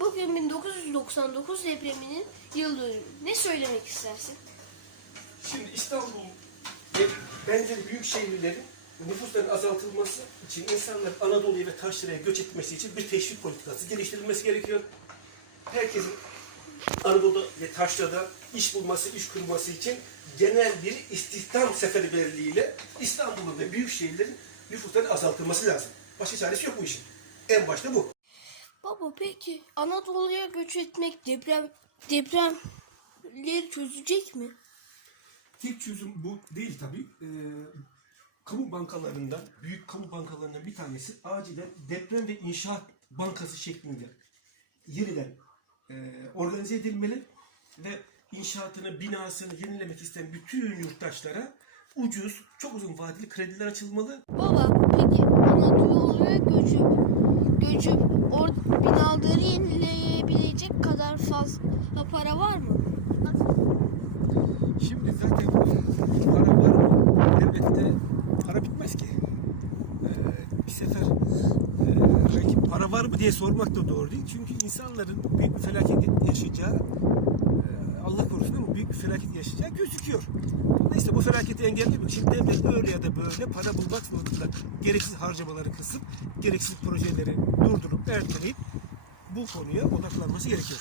Bugün 1999 depreminin yıl dönümü. Ne söylemek istersin? Şimdi İstanbul benzeri büyük şehirlerin nüfusların azaltılması için insanlar Anadolu'ya ve taşraya göç etmesi için bir teşvik politikası geliştirilmesi gerekiyor. Herkesin Anadolu'da ve taşrada iş bulması, iş kurması için genel bir istihdam seferberliğiyle İstanbul'un ve büyük şehirlerin nüfusların azaltılması lazım. Başka çaresi yok bu işin. En başta bu. Baba peki Anadolu'ya göç etmek deprem depremleri çözecek mi? Tek çözüm bu değil tabii. Ee, kamu bankalarından, büyük kamu bankalarından bir tanesi acilen deprem ve inşaat bankası şeklinde yeniden e, organize edilmeli ve inşaatını, binasını yenilemek isteyen bütün yurttaşlara ucuz, çok uzun vadeli krediler açılmalı. Baba peki Anadolu'ya göçüp para var mı? Şimdi zaten para var mı? Devlette para bitmez ki. Ee, bir sefer e, belki para var mı diye sormak da doğru değil. Çünkü insanların büyük bir felaket yaşayacağı e, Allah korusun ama büyük bir felaket yaşayacağı gözüküyor. Neyse bu felaketi engellemek için devlet öyle ya da böyle para bulmak zorunda. Gereksiz harcamaları kısıp gereksiz projeleri durdurup erteleyip bu konuya odaklanması gerekiyor.